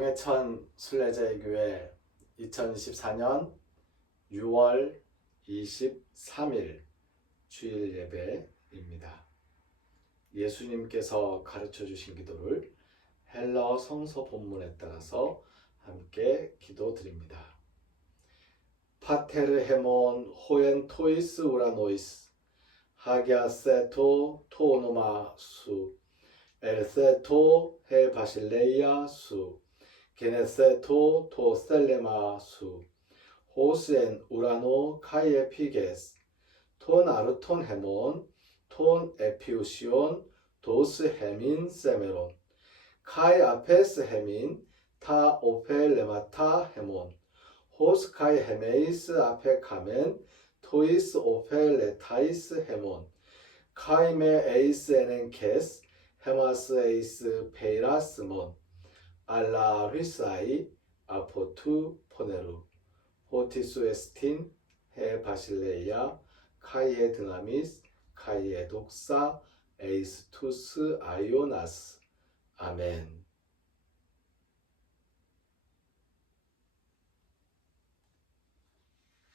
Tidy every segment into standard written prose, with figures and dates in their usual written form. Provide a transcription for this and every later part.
동해천 순례자의 교회 2024년 6월 23일 주일 예배입니다. 예수님께서 가르쳐 주신 기도를 헬라어 성서 본문에 따라서 함께 기도드립니다. 파테르 헤몬 호엔 토이스 우라노이스 하기아세토 토노마 수 엘세토 헤 바실레이아 수 게네세토 토 셀레마 수 호스엔 우라노 카이에 피게스 톤 아르톤 헤몬 톤 에피우시온 도스 헤민 세메론 카이 아페스 헤민 타 오페 레마타 헤몬 호스 카이 헤메이스 아페 카멘 토이스 오페 레타이스 헤몬 카이메 에이스 에넨 케스 헤마스 에이스 페이라스몬 알라 리사이 아포투 포네루 호티수 에스틴 헤 바실레이아 카이에 드나미스 카이에 독사 에이스 투스 아이오나스 아멘.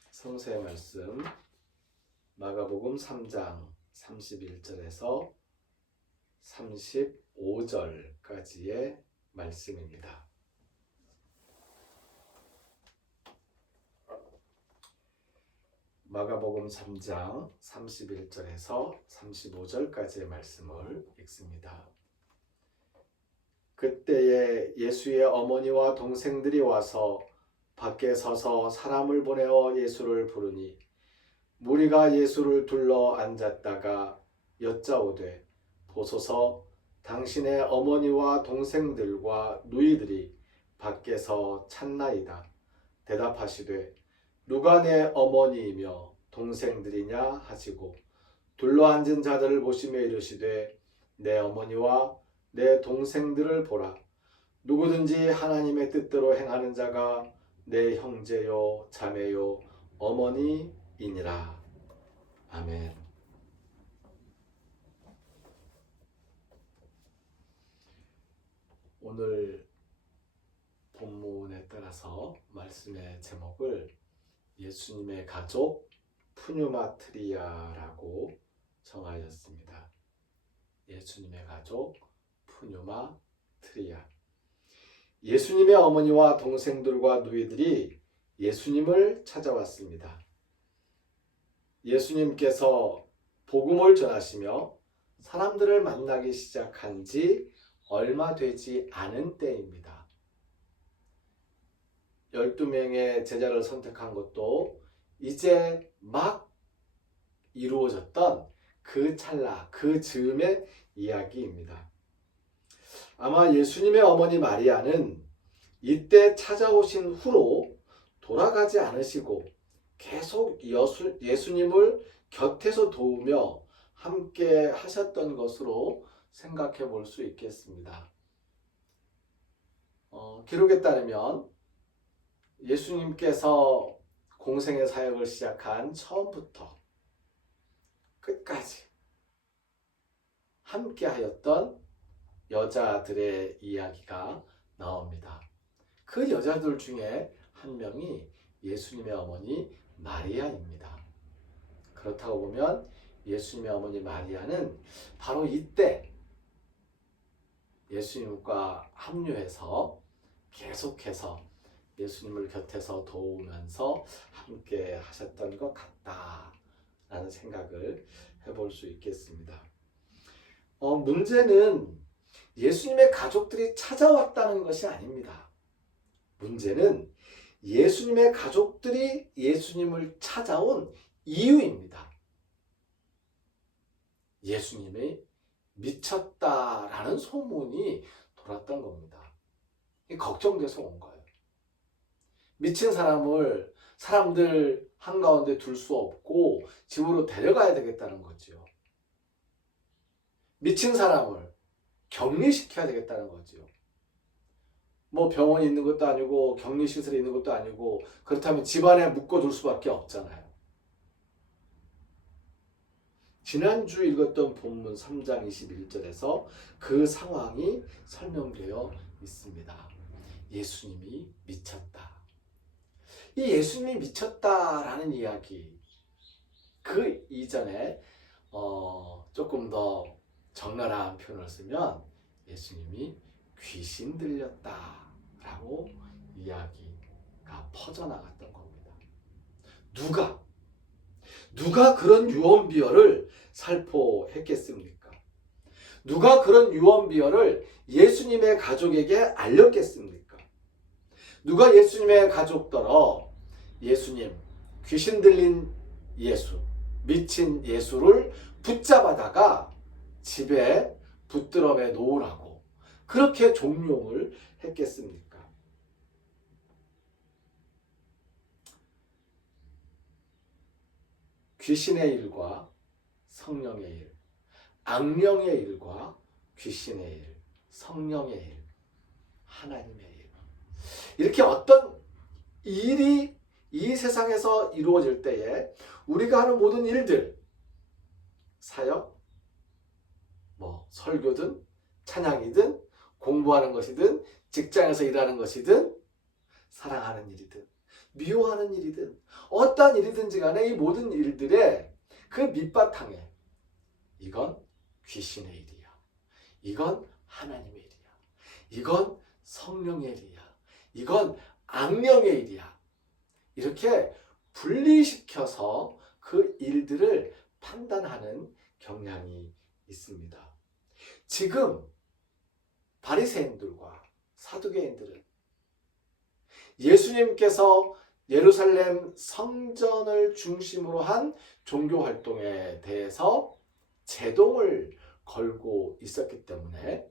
성서의 말씀 마가복음 3장 31절에서 35절까지의 말씀입니다. 마가복음 3장 31절에서 35절까지의 말씀을 읽습니다. 그때에 예수의 어머니와 동생들이 와서 밖에 서서 사람을 보내어 예수를 부르니 무리가 예수를 둘러 앉았다가 여짜오되 보소서 당신의 어머니와 동생들과 누이들이 밖에서 찾나이다. 대답하시되 누가 내 어머니이며 동생들이냐 하시고 둘러앉은 자들을 보시며 이르시되 내 어머니와 내 동생들을 보라. 누구든지 하나님의 뜻대로 행하는 자가 내 형제요 자매요 어머니이니라. 아멘. 오늘 본문에 따라서 말씀의 제목을 예수님의 가족 푸뉴마트리아라고 정하였습니다. 예수님의 가족 푸뉴마트리아. 예수님의 어머니와 동생들과 누이들이 예수님을 찾아왔습니다. 예수님께서 복음을 전하시며 사람들을 만나기 시작한 지 얼마 되지 않은 때입니다. 12명의 제자를 선택한 것도 이제 막 이루어졌던 그 찰나, 그 즈음의 이야기입니다. 아마 예수님의 어머니 마리아는 이때 찾아오신 후로 돌아가지 않으시고 계속 예수님을 곁에서 도우며 함께 하셨던 것으로 생각해 볼 수 있겠습니다. 기록에 따르면 예수님께서 공생의 사역을 시작한 처음부터 끝까지 함께 하였던 여자들의 이야기가 나옵니다. 그 여자들 중에 한 명이 예수님의 어머니 마리아입니다. 그렇다고 보면 예수님의 어머니 마리아는 바로 이때 예수님과 합류해서 계속해서 예수님을 곁에서 도우면서 함께 하셨던 것 같다라는 생각을 해볼 수 있겠습니다. 문제는 예수님의 가족들이 찾아왔다는 것이 아닙니다. 문제는 예수님의 가족들이 예수님을 찾아온 이유입니다. 예수님이 미쳤다라는 소문이 돌았던 겁니다. 걱정돼서 온 거예요. 미친 사람을 사람들 한가운데 둘 수 없고 집으로 데려가야 되겠다는 거죠. 미친 사람을 격리시켜야 되겠다는 거죠. 뭐 병원이 있는 것도 아니고 격리시설이 있는 것도 아니고 그렇다면 집안에 묶어둘 수밖에 없잖아요. 지난주 읽었던 본문 3장 21절에서 그 상황이 설명되어 있습니다. 예수님이 미쳤다. 이 예수님이 미쳤다라는 이야기, 그 이전에 조금 더 적나라한 표현을 쓰면 예수님이 귀신 들렸다라고 이야기가 퍼져나갔던 겁니다. 누가 그런 유언비어를 살포했겠습니까? 누가 그런 유언비어를 예수님의 가족에게 알렸겠습니까? 누가 예수님의 가족들어 예수님, 귀신 들린 예수, 미친 예수를 붙잡아다가 집에 붙들어매 놓으라고 그렇게 종용을 했겠습니까? 귀신의 일과 성령의 일, 악령의 일과 귀신의 일, 성령의 일, 하나님의 일, 이렇게 어떤 일이 이 세상에서 이루어질 때에 우리가 하는 모든 일들, 사역, 설교든 찬양이든 공부하는 것이든 직장에서 일하는 것이든 사랑하는 일이든 미워하는 일이든 어떠한 일이든지 간에 이 모든 일들의 그 밑바탕에 이건 귀신의 일이야, 이건 하나님의 일이야, 이건 성령의 일이야, 이건 악령의 일이야, 이렇게 분리시켜서 그 일들을 판단하는 경향이 있습니다. 지금 바리새인들과 사두개인들은 예수님께서 예루살렘 성전을 중심으로 한 종교 활동에 대해서 제동을 걸고 있었기 때문에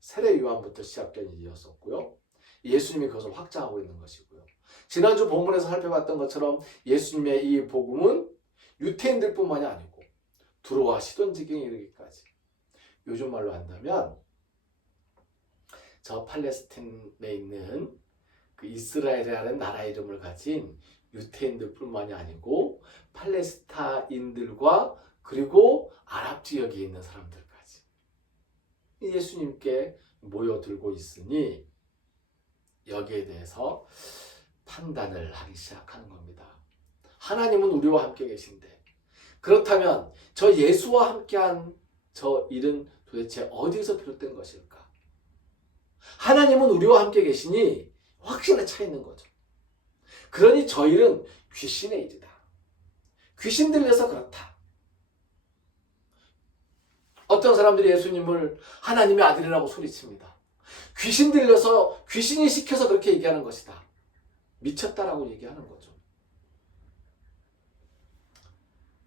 세례 요한부터 시작된 일이었었고요. 예수님이 그것을 확장하고 있는 것이고요. 지난주 본문에서 살펴봤던 것처럼 예수님의 이 복음은 유태인들뿐만이 아니고 두로와 시돈 지경에 이르기까지, 요즘 말로 한다면 저 팔레스틴에 있는 그 이스라엘이라는 나라 이름을 가진 유태인들뿐만이 아니고 팔레스타인들과 그리고 아랍 지역에 있는 사람들까지 예수님께 모여들고 있으니 여기에 대해서 판단을 하기 시작하는 겁니다. 하나님은 우리와 함께 계신데 그렇다면 저 예수와 함께한 저 일은 도대체 어디서 비롯된 것일까? 하나님은 우리와 함께 계시니 확신에 차 있는 거죠. 그러니 저 일은 귀신의 일이다. 귀신 들려서 그렇다. 어떤 사람들이 예수님을 하나님의 아들이라고 소리칩니다. 귀신 들려서, 귀신이 시켜서 그렇게 얘기하는 것이다. 미쳤다라고 얘기하는 거죠.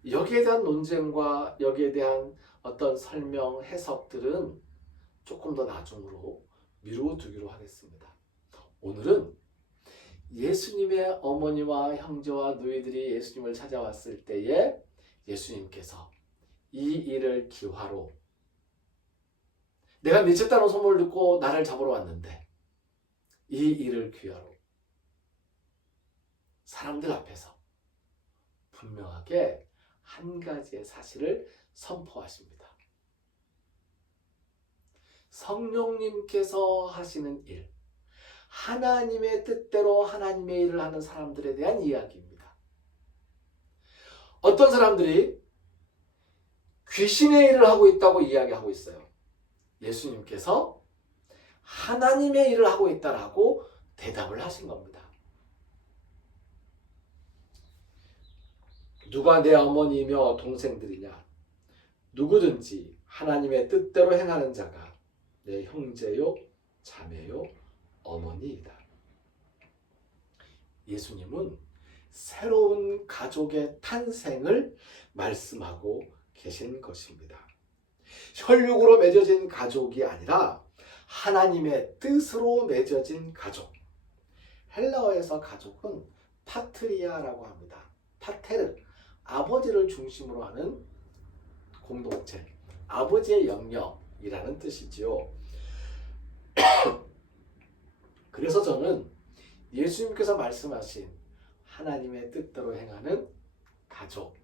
여기에 대한 논쟁과 여기에 대한 어떤 설명, 해석들은 조금 더 나중으로 미루어두기로 하겠습니다. 오늘은 예수님의 어머니와 형제와 누이들이 예수님을 찾아왔을 때에 예수님께서 이 일을 기화로, 내가 미쳤다는 소문을 듣고 나를 잡으러 왔는데 이 일을 기화로 사람들 앞에서 분명하게 한 가지의 사실을 선포하십니다. 성령님께서 하시는 일, 하나님의 뜻대로 하나님의 일을 하는 사람들에 대한 이야기입니다. 어떤 사람들이 귀신의 일을 하고 있다고 이야기하고 있어요. 예수님께서 하나님의 일을 하고 있다라고 대답을 하신 겁니다. 누가 내 어머니며 동생들이냐? 누구든지 하나님의 뜻대로 행하는 자가 내 형제요, 자매요, 어머니이다. 예수님은 새로운 가족의 탄생을 말씀하고 계신 것입니다. 혈육으로 맺어진 가족이 아니라 하나님의 뜻으로 맺어진 가족. 헬라어에서 가족은 파트리아라고 합니다. 파테르, 아버지를 중심으로 하는 공동체, 아버지의 영역이라는 뜻이지요. 그래서 저는 예수님께서 말씀하신 하나님의 뜻대로 행하는 가족,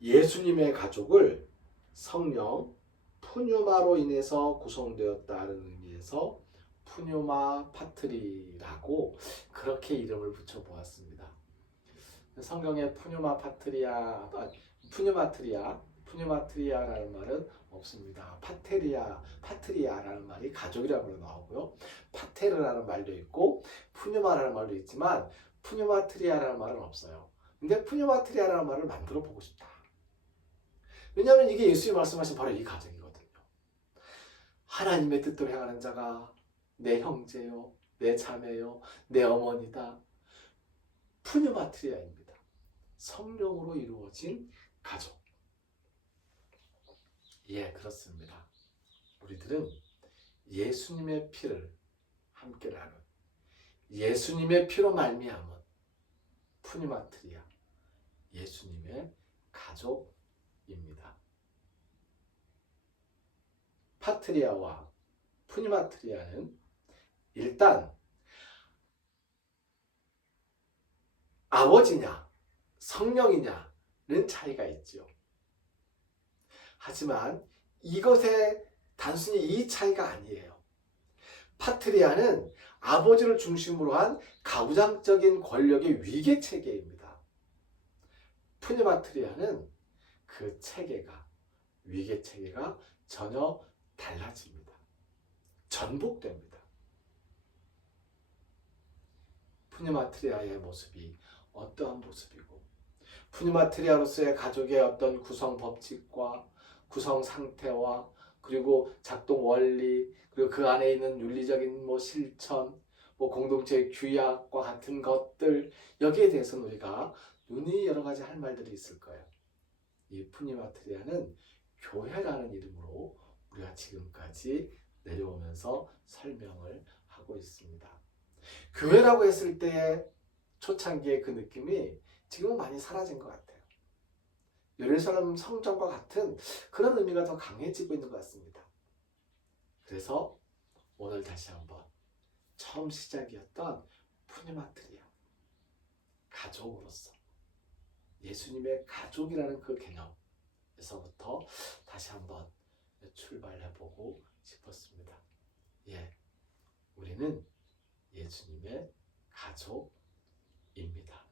예수님의 가족을 성령, 푸뉴마로 인해서 구성되었다는 의미에서 푸뉴마 파트리라고 그렇게 이름을 붙여보았습니다. 성경에 푸뉴마트리아라는 말은 없습니다. 파트리아라는 말이 가족이라고 나오고요. 파테르라는 말도 있고 푸뉴마라는 말도 있지만 푸뉴마트리아라는 말은 없어요. 근데 푸뉴마트리아라는 말을 만들어 보고 싶다. 왜냐하면 이게 예수님이 말씀하신 바로 이 가정이거든요. 하나님의 뜻대로 행하는 자가 내 형제요, 내 자매요, 내 어머니다. 푸뉴마트리아입니다. 성령으로 이루어진 가족. 예, 그렇습니다. 우리들은 예수님의 피를 함께 나눈 예수님의 피로 말미암은 푸뉴마트리아, 예수님의 가족입니다. 파트리아와 푸뉴마트리아는 일단 아버지냐 성령이냐는 차이가 있지요. 하지만 이것에 단순히 이 차이가 아니에요. 파트리아는 아버지를 중심으로 한 가부장적인 권력의 위계 체계입니다. 푸뉴마트리아는 그 체계가, 위계 체계가 전혀 달라집니다. 전복됩니다. 푸뉴마트리아의 모습이 어떠한 모습이고, 푸뉴마트리아로서의 가족의 어떤 구성 법칙과 구성 상태와 그리고 작동 원리, 그리고 그 안에 있는 윤리적인 실천, 공동체의 규약과 같은 것들, 여기에 대해서는 우리가 눈이 여러 가지 할 말들이 있을 거예요. 이 푸뉴마트리아는 교회라는 이름으로 우리가 지금까지 내려오면서 설명을 하고 있습니다. 교회라고 했을 때의 초창기의 그 느낌이 지금은 많이 사라진 것 같아요. 예루살렘 성전과 같은 그런 의미가 더 강해지고 있는 것 같습니다. 그래서 오늘 다시 한번 처음 시작이었던 푸뉴마트리아, 가족으로서 예수님의 가족이라는 그 개념에서부터 다시 한번 출발해보고 싶었습니다. 예, 우리는 예수님의 가족입니다.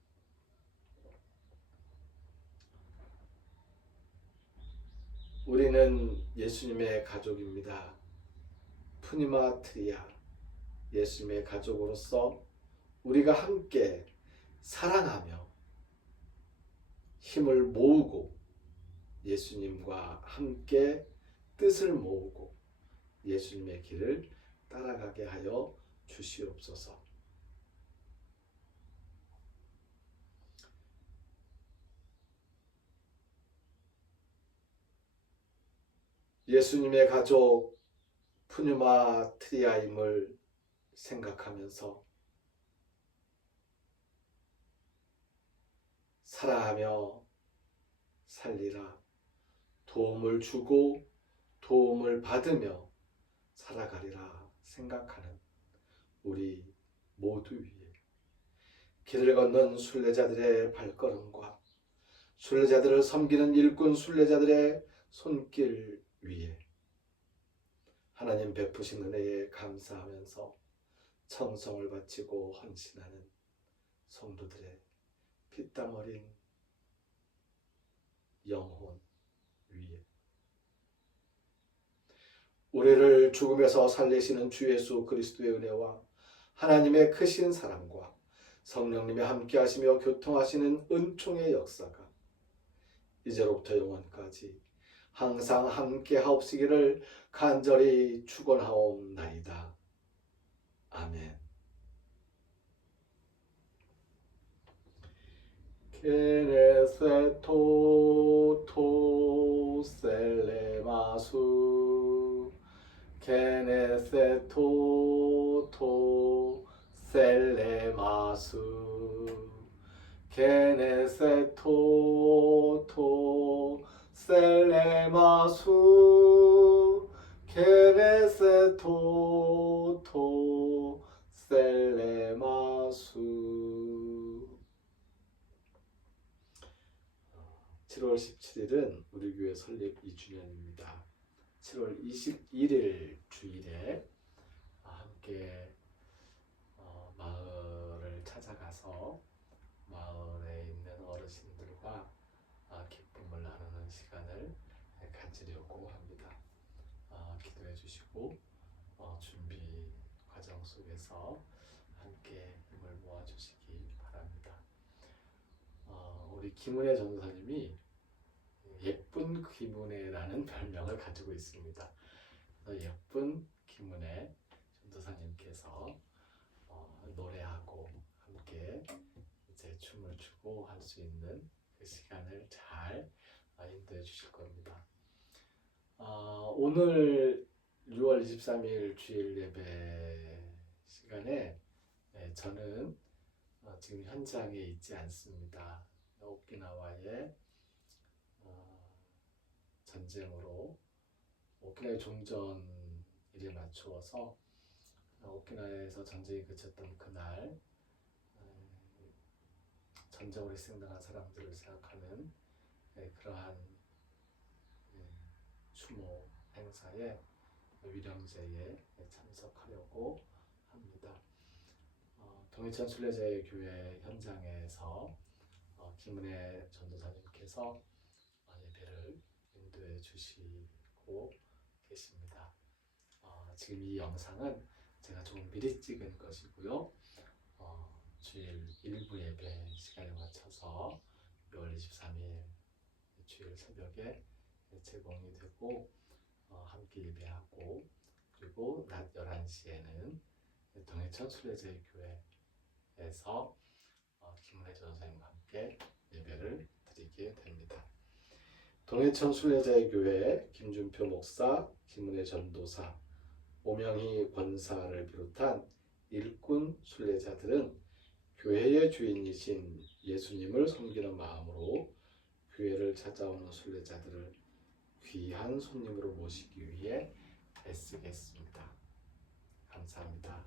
우리는 예수님의 가족입니다. 푸뉴마트리아, 예수님의 가족으로서 우리가 함께 사랑하며 힘을 모으고 예수님과 함께 뜻을 모으고 예수님의 길을 따라가게 하여 주시옵소서. 예수님의 가족 푸뉴마트리아임을 생각하면서 사랑하며 살리라, 도움을 주고 도움을 받으며 살아가리라 생각하는 우리 모두 위에 길을 걷는 순례자들의 발걸음과 순례자들을 섬기는 일꾼 순례자들의 손길 위에 하나님 베푸신 은혜에 감사하면서 청성을 바치고 헌신하는 성도들의 피땀 어린 영혼 위에 우리를 죽음에서 살리시는 주 예수 그리스도의 은혜와 하나님의 크신 사랑과 성령님의 함께하시며 교통하시는 은총의 역사가 이제로부터 영원까지 항상 함께하옵시기를 간절히 축원하옵나이다. 아멘. 케네세토 토셀레마수 케네세토 토셀레마수 케네세토 토셀레마수 케네세토 토셀레마수 7월 17일은 우리 교회 설립 2주년입니다. 7월 21일 주일에 함께 마을을 찾아가서 마을에 있는 어르신들과 기쁨을 나누는 시간을 가지려고 합니다. 기도해 주시고 준비 과정 속에서 함께 힘을 모아 주시기 바랍니다. 우리 김은혜 전도사님이 예쁜 김은혜라는 별명을 가지고 있습니다. 그래서 예쁜 김은혜 전도사님께서 노래하고 함께 이제 춤을 추고 할 수 있는 그 시간을 잘 인도해 주실 겁니다. 오늘 6월 23일 주일 예배 시간에 저는 지금 현장에 있지 않습니다. 오키나와의 전쟁으로 오키나와 종전일에 맞추어서 오키나와에서 전쟁이 그쳤던 그날 전쟁으로 희생당한 사람들을 생각하는 그러한 추모 행사에 위령제에 참석하려고 합니다. 동해천 순례자의 교회 현장에서 김은혜 전도사님께서 예배를 인도해 주시고 계십니다. 지금 이 영상은 제가 조금 미리 찍은 것이고요. 주일 일부 예배 시간에 맞춰서 6월 23일 주일 새벽에 제공이 되고 함께 예배하고 그리고 낮 11시에는 동해천 순례자의 교회에서 김은혜 전도사님과 함께 예배를 드리게 됩니다. 동해천 순례자의 교회 김준표 목사, 김은혜 전도사, 오명희 권사를 비롯한 일꾼 순례자들은 교회의 주인이신 예수님을 섬기는 마음으로 교회를 찾아오는 순례자들을 귀한 손님으로 모시기 위해 애쓰겠습니다. 감사합니다.